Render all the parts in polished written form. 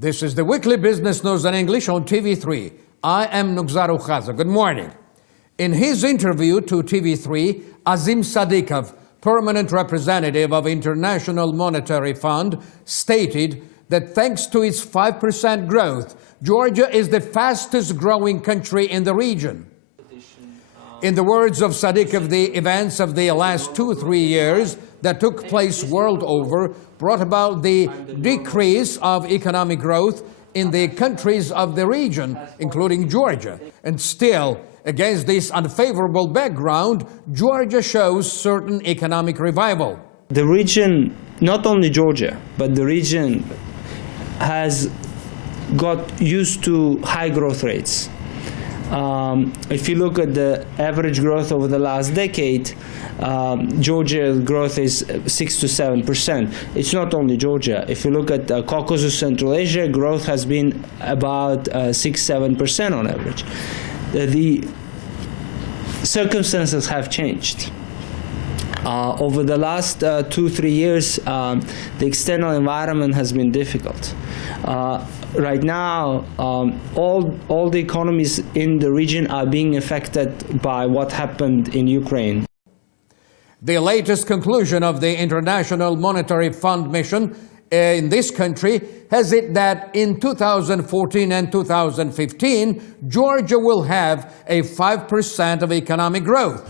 This is the weekly business news in English on TV3. I am Nugzar Ukhaza. Good morning. In his interview to TV3, Azim Sadikov, permanent representative of International Monetary Fund, stated that thanks to its 5% growth, Georgia is the fastest growing country in the region. In the words of Sadikov, the events of the last 2-3 years that took place world over brought about the decrease of economic growth in the countries of the region, including Georgia. And still, against this unfavorable background, Georgia shows certain economic revival. The region, not only Georgia, but the region has got used to high growth rates. If you look at the average growth over the last decade, Georgia's growth is 6 to 7%. It's not only Georgia. If you look at Caucasus, Central Asia, growth has been about 6-7% on average. The circumstances have changed. Over the last 2-3 years, the external environment has been difficult. Right now, all the economies in the region are being affected by what happened in Ukraine. The latest conclusion of the International Monetary Fund mission in this country has it that in 2014 and 2015, Georgia will have a 5% of economic growth.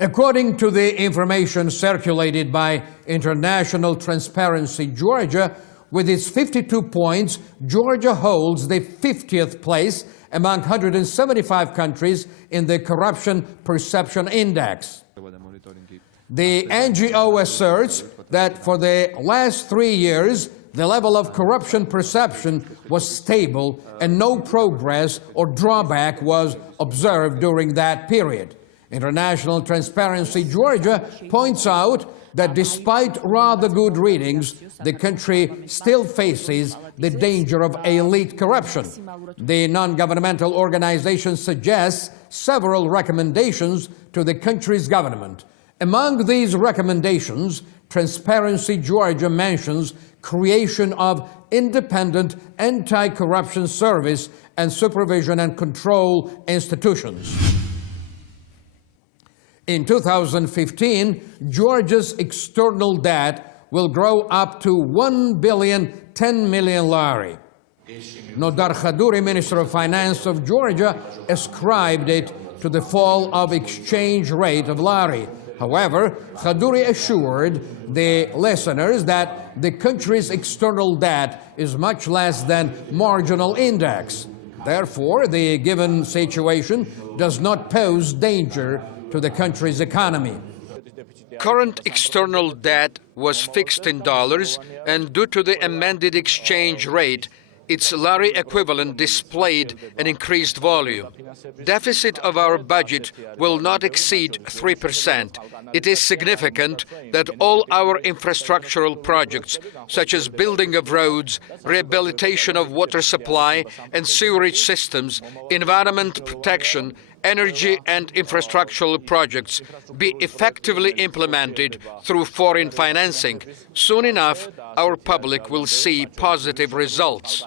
According to the information circulated by International Transparency Georgia, with its 52 points, Georgia holds the 50th place among 175 countries in the Corruption Perception Index. The NGO asserts that for the last 3 years, the level of corruption perception was stable and no progress or drawback was observed during that period. International Transparency Georgia points out that despite rather good readings, the country still faces the danger of elite corruption. The non-governmental organization suggests several recommendations to the country's government. Among these recommendations, Transparency Georgia mentions creation of independent anti-corruption service and supervision and control institutions. In 2015, Georgia's external debt will grow up to 1,010 million lari. Nodar Khadouri, Minister of Finance of Georgia, ascribed it to the fall of exchange rate of lari. However, Khadouri assured the listeners that the country's external debt is much less than marginal index. Therefore, the given situation does not pose danger to the country's economy. Current external debt was fixed in dollars, and due to the amended exchange rate, its lari equivalent displayed an increased volume. Deficit of our budget will not exceed 3%. It is significant that all our infrastructural projects, such as building of roads, rehabilitation of water supply and sewerage systems, environment protection, energy and infrastructural projects, be effectively implemented through foreign financing. Soon enough, our public will see positive results.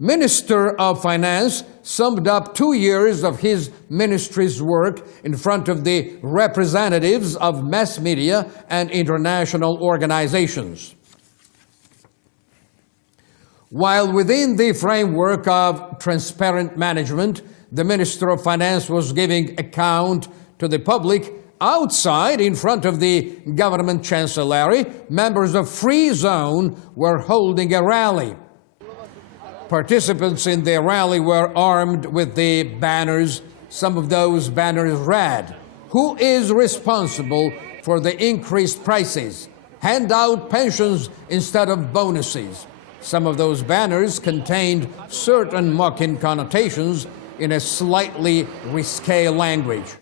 Minister of Finance summed up 2 years of his ministry's work in front of the representatives of mass media and international organizations. While within the framework of transparent management, the Minister of Finance was giving account to the public outside, in front of the government chancellery, members of Free Zone were holding a rally. Participants in the rally were armed with the banners. Some of those banners read, "Who is responsible for the increased prices? Hand out pensions instead of bonuses." Some of those banners contained certain mocking connotations in a slightly risque language.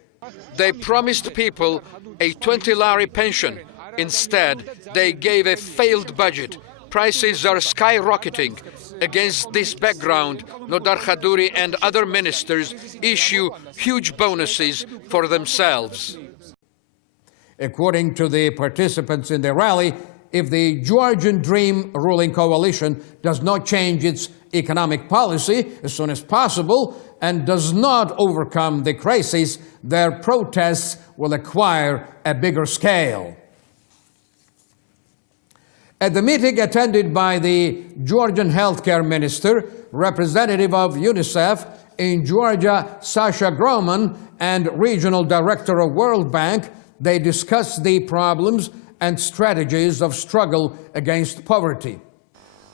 They promised people a 20 lari pension. Instead, they gave a failed budget. Prices are skyrocketing. Against this background, Nodar Khadouri and other ministers issue huge bonuses for themselves. According to the participants in the rally, if the Georgian Dream ruling coalition does not change its economic policy as soon as possible and does not overcome the crisis, their protests will acquire a bigger scale. At the meeting attended by the Georgian healthcare minister, representative of UNICEF in Georgia, Sasha Groman, and regional director of World Bank, they discussed the problems and strategies of struggle against poverty.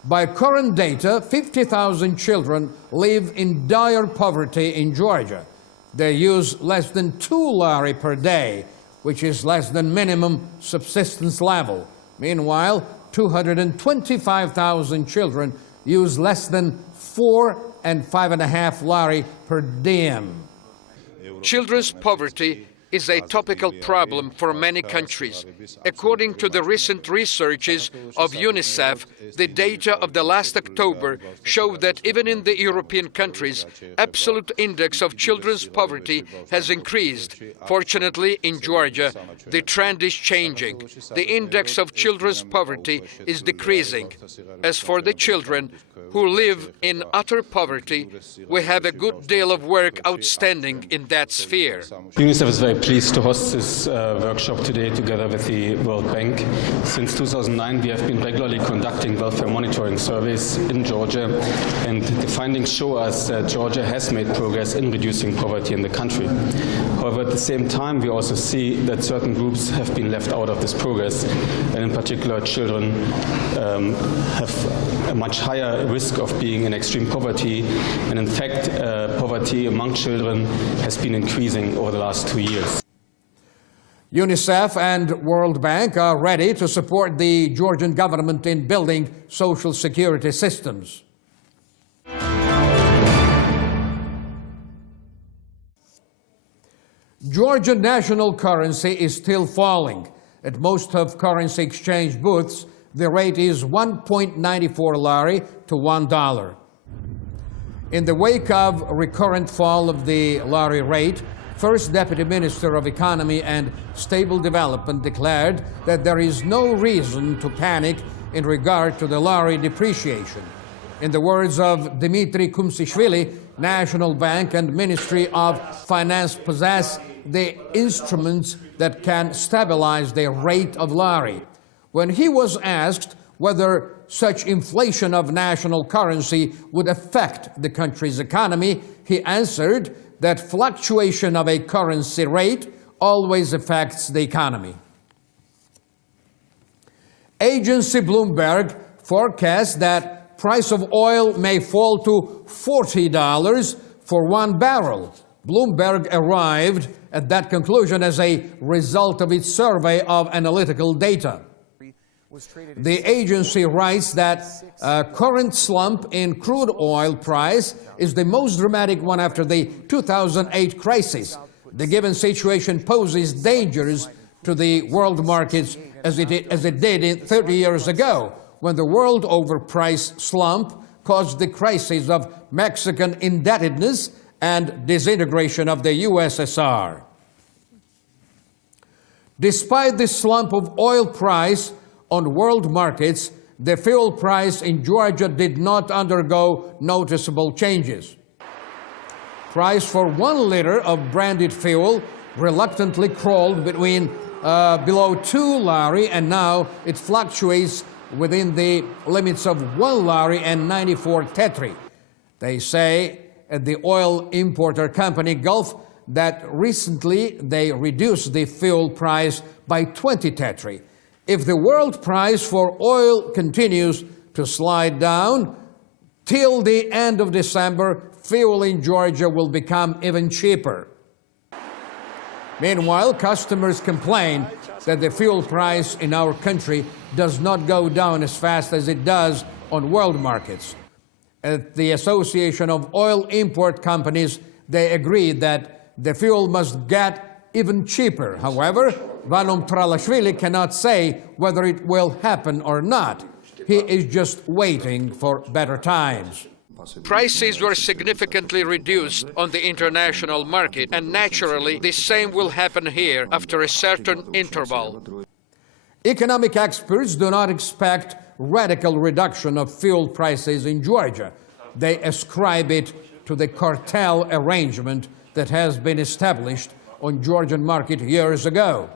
By current data, 50,000 children live in dire poverty in Georgia. They use less than 2 lari per day, which is less than minimum subsistence level. Meanwhile, 225,000 children use less than 4 and 5.5 lari per diem. Children's poverty is a topical problem for many countries. According to the recent researches of UNICEF, the data of the last October show that even in the European countries, absolute index of children's poverty has increased. Fortunately, in Georgia, the trend is changing. The index of children's poverty is decreasing. As for the children who live in utter poverty, we have a good deal of work outstanding in that sphere. UNICEF is very pleased to host this workshop today together with the World Bank. Since 2009, we have been regularly conducting welfare monitoring surveys in Georgia, and the findings show us that Georgia has made progress in reducing poverty in the country. However, at the same time, we also see that certain groups have been left out of this progress, and in particular, children have a much higher risk of being in extreme poverty, and in fact, poverty among children has been increasing over the last 2 years. UNICEF and World Bank are ready to support the Georgian government in building social security systems. Georgian national currency is still falling. At most of currency exchange booths, the rate is 1.94 lari to $1. In the wake of a recurrent fall of the lari rate, First Deputy Minister of Economy and Stable Development declared that there is no reason to panic in regard to the lari depreciation. In the words of Dmitry Kumsishvili, National Bank and Ministry of Finance possess the instruments that can stabilize the rate of lari. When he was asked whether such inflation of national currency would affect the country's economy, he answered that fluctuation of a currency rate always affects the economy. Agency Bloomberg forecasts that price of oil may fall to $40 for 1 barrel. Bloomberg arrived at that conclusion as a result of its survey of analytical data. The agency writes that current slump in crude oil price is the most dramatic one after the 2008 crisis. The given situation poses dangers to the world markets as it did 30 years ago, when the world overpriced slump caused the crisis of Mexican indebtedness and disintegration of the USSR. Despite the slump of oil price on world markets, the fuel price in Georgia did not undergo noticeable changes. Price for 1 liter of branded fuel reluctantly crawled between below 2 lari, and now it fluctuates within the limits of 1 lari and 94 tetri. They say at the oil importer company Gulf that recently they reduced the fuel price by 20 tetri. If the world price for oil continues to slide down, till the end of December, fuel in Georgia will become even cheaper. Meanwhile, customers complain that the fuel price in our country does not go down as fast as it does on world markets. At the Association of Oil Import Companies, they agree that the fuel must get even cheaper. However, Vanom Tralashvili cannot say whether it will happen or not. He is just waiting for better times. Prices were significantly reduced on the international market, and naturally, the same will happen here after a certain interval. Economic experts do not expect radical reduction of fuel prices in Georgia. They ascribe it to the cartel arrangement that has been established on Georgian market years ago.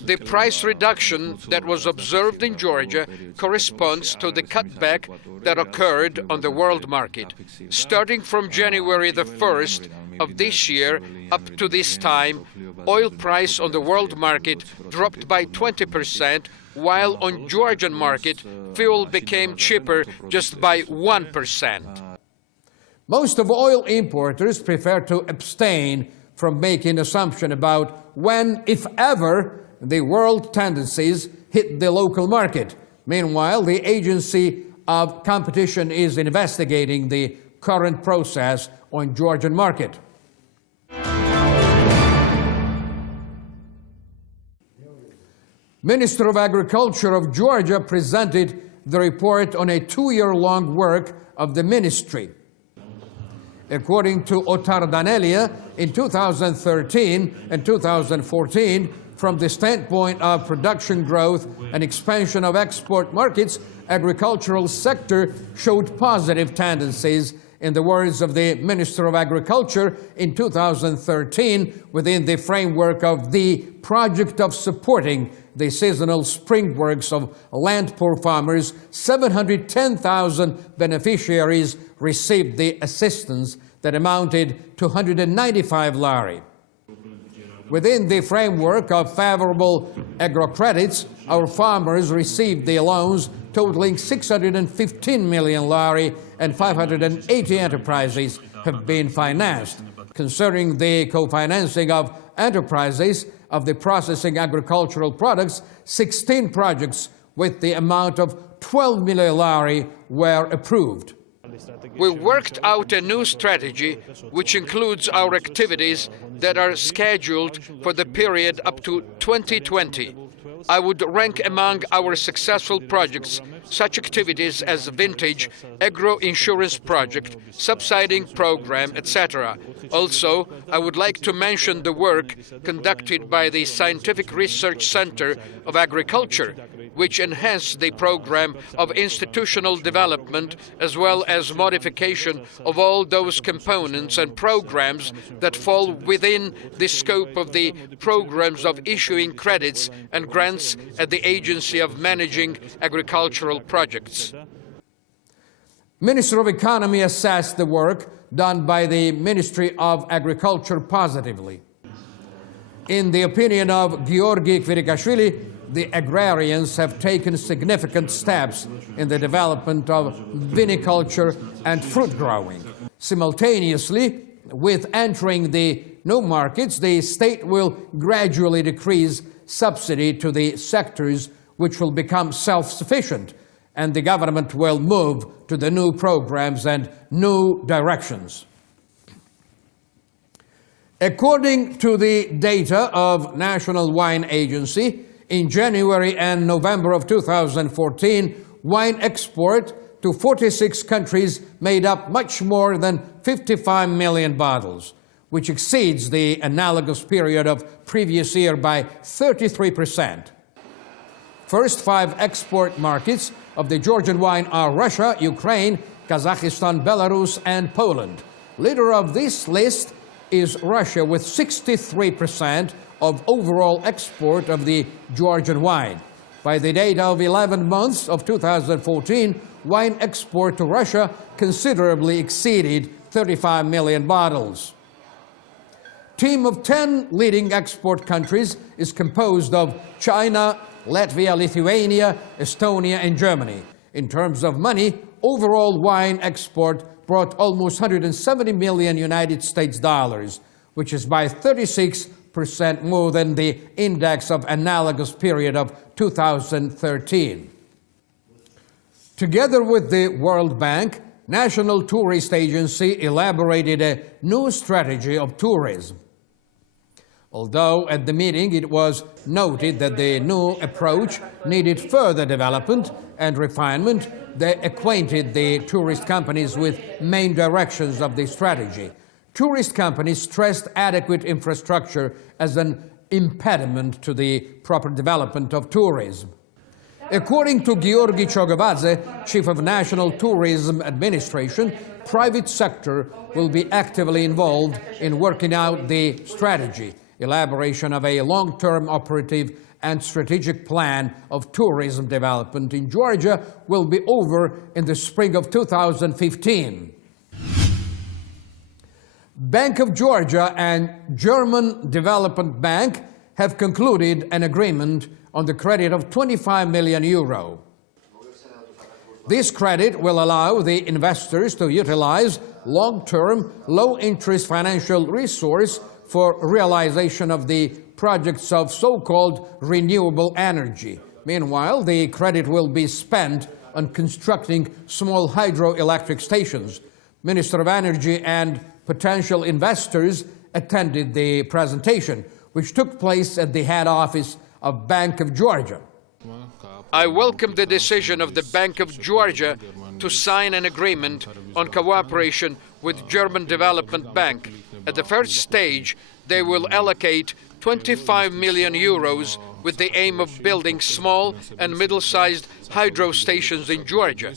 The price reduction that was observed in Georgia corresponds to the cutback that occurred on the world market. Starting from January the 1st of this year up to this time, oil price on the world market dropped by 20%, while on Georgian market, fuel became cheaper just by 1%. Most of oil importers prefer to abstain from making assumption about when, if ever, the world tendencies hit the local market. Meanwhile, the Agency of Competition is investigating the current process on Georgian market. Minister of Agriculture of Georgia presented the report on a 2-year-long work of the ministry. According to Otar Danelia, in 2013 and 2014, from the standpoint of production growth and expansion of export markets, agricultural sector showed positive tendencies. In the words of the Minister of Agriculture, in 2013, within the framework of the project of supporting the seasonal spring works of land-poor farmers, 710,000 beneficiaries received the assistance that amounted to 195 lari. Within the framework of favorable agro-credits, our farmers received the loans totaling 615 million lari, and 580 enterprises have been financed. Concerning the co-financing of enterprises of the processing agricultural products, 16 projects with the amount of 12 million lari were approved. We worked out a new strategy which includes our activities that are scheduled for the period up to 2020. I would rank among our successful projects such activities as vintage, agro-insurance project, subsiding program, etc. Also, I would like to mention the work conducted by the Scientific Research Center of Agriculture, which enhanced the program of institutional development as well as modification of all those components and programs that fall within the scope of the programs of issuing credits and grants at the Agency of Managing Agricultural Projects. Minister of Economy assessed the work done by the Ministry of Agriculture positively. In the opinion of Georgi Kvirikashvili, the agrarians have taken significant steps in the development of viniculture and fruit growing. Simultaneously, with entering the new markets, the state will gradually decrease subsidy to the sectors which will become self-sufficient, and the government will move to the new programs and new directions. According to the data of National Wine Agency, in January and November of 2014, wine export to 46 countries made up much more than 55 million bottles, which exceeds the analogous period of previous year by 33%. First 5 export markets of the Georgian wine are Russia, Ukraine, Kazakhstan, Belarus, and Poland. Leader of this list is Russia with 63% of overall export of the Georgian wine. By the data of 11 months of 2014, wine export to Russia considerably exceeded 35 million bottles. Team of 10 leading export countries is composed of China, Latvia, Lithuania, Estonia, and Germany. In terms of money, overall wine export brought almost 170 million United States dollars, which is by 36% more than the index of analogous period of 2013. Together with the World Bank, National Tourist Agency elaborated a new strategy of tourism. Although at the meeting it was noted that the new approach needed further development and refinement, they acquainted the tourist companies with main directions of the strategy. Tourist companies stressed adequate infrastructure as an impediment to the proper development of tourism. According to Georgi Chogavadze, Chief of National Tourism Administration, private sector will be actively involved in working out the strategy, elaboration of a long-term operative and strategic plan of tourism development in Georgia will be over in the spring of 2015. Bank of Georgia and German Development Bank have concluded an agreement on the credit of 25 million euro. This credit will allow the investors to utilize long-term, low-interest financial resource for realization of the projects of so-called renewable energy. Meanwhile, the credit will be spent on constructing small hydroelectric stations. Minister of Energy and potential investors attended the presentation, which took place at the head office of Bank of Georgia. I welcome the decision of the Bank of Georgia to sign an agreement on cooperation with German Development Bank. At the first stage, they will allocate 25 million euros with the aim of building small and middle-sized hydro stations in Georgia.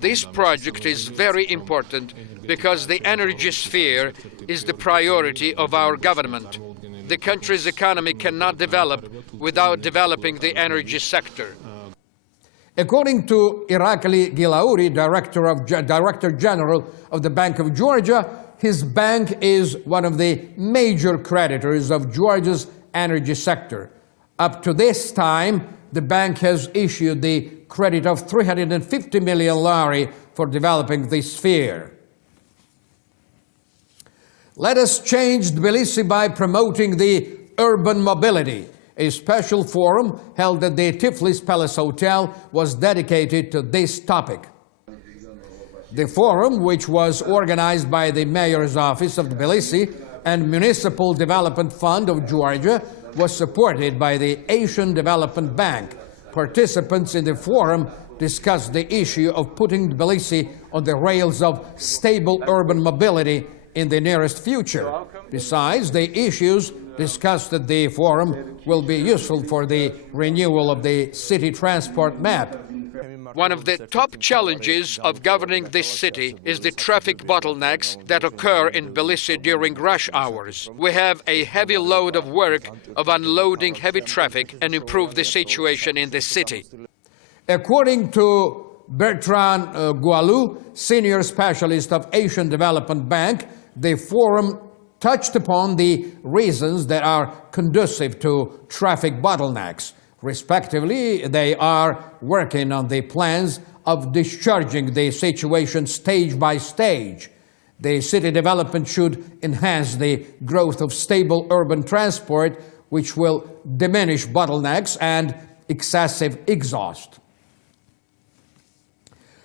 This project is very important because the energy sphere is the priority of our government. The country's economy cannot develop without developing the energy sector. According to Irakli Gilauri, Director General of the Bank of Georgia, his bank is one of the major creditors of Georgia's energy sector. Up to this time, the bank has issued the credit of 350 million lari for developing this sphere. Let us change Tbilisi by promoting the urban mobility. A special forum held at the Tiflis Palace Hotel was dedicated to this topic. The forum, which was organized by the Mayor's Office of Tbilisi and Municipal Development Fund of Georgia, was supported by the Asian Development Bank. Participants in the forum discussed the issue of putting Tbilisi on the rails of stable urban mobility in the nearest future. Besides, the issues discussed at the forum will be useful for the renewal of the city transport map. One of the top challenges of governing this city is the traffic bottlenecks that occur in Tbilisi during rush hours. We have a heavy load of work of unloading heavy traffic and improve the situation in the city. According to Bertrand Gualou, senior specialist of Asian Development Bank, the forum touched upon the reasons that are conducive to traffic bottlenecks. Respectively, they are working on the plans of discharging the situation stage by stage. The city development should enhance the growth of stable urban transport, which will diminish bottlenecks and excessive exhaust.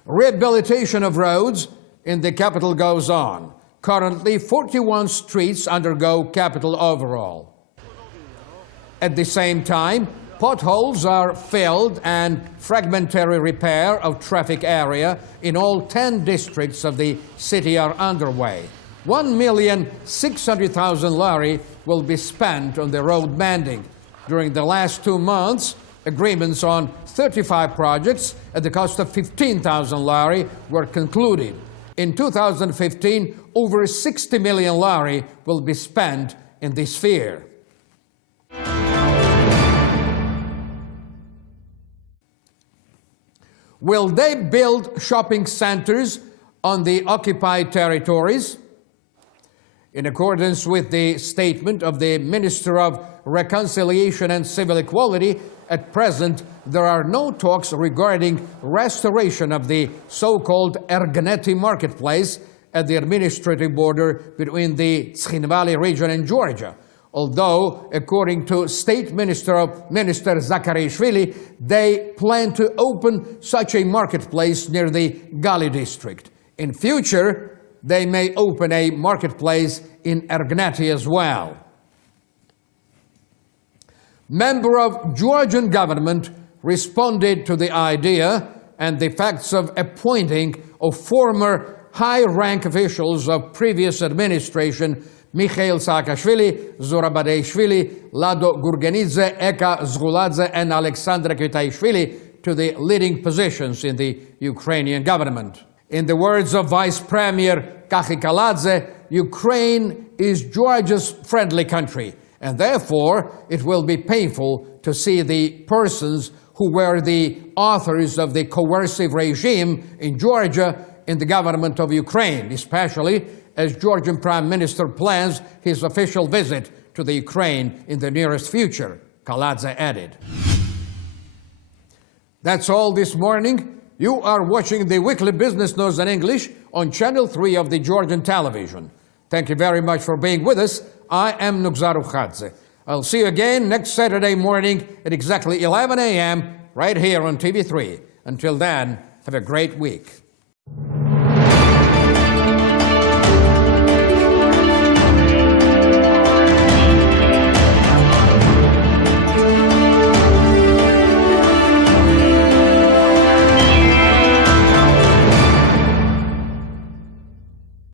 Rehabilitation of roads in the capital goes on. Currently, 41 streets undergo capital overhaul. At the same time, potholes are filled and fragmentary repair of traffic area in all 10 districts of the city are underway. 1,600,000 lari will be spent on the road mending. During the last 2 months, agreements on 35 projects at the cost of 15,000 lari were concluded. In 2015, over 60 million lari will be spent in this sphere. Will they build shopping centers on the occupied territories? In accordance with the statement of the Minister of Reconciliation and Civil Equality, at present there are no talks regarding restoration of the so-called Erganeti marketplace at the administrative border between the Tkhinvali region and Georgia. Although, according to State Minister Zakarishvili, they plan to open such a marketplace near the Gali district. In future, they may open a marketplace in Erganeti as well. Member of Georgian government responded to the idea and the facts of appointing of former high-rank officials of previous administration Mikhail Saakashvili, Zurabadeshvili, Lado Gurgenidze, Eka Zguladze, and Alexandra Kvitaishvili to the leading positions in the Ukrainian government. In the words of Vice Premier Kaladze, Ukraine is Georgia's friendly country, and therefore it will be painful to see the persons who were the authors of the coercive regime in Georgia in the government of Ukraine, especially as Georgian Prime Minister plans his official visit to the Ukraine in the nearest future, Kaladze added. That's all this morning. You are watching the weekly business news in English on Channel 3 of the Georgian television. Thank you very much for being with us. I am Nugzaru Khadze. I'll see you again next Saturday morning at exactly 11 a.m. right here on TV3. Until then, have a great week.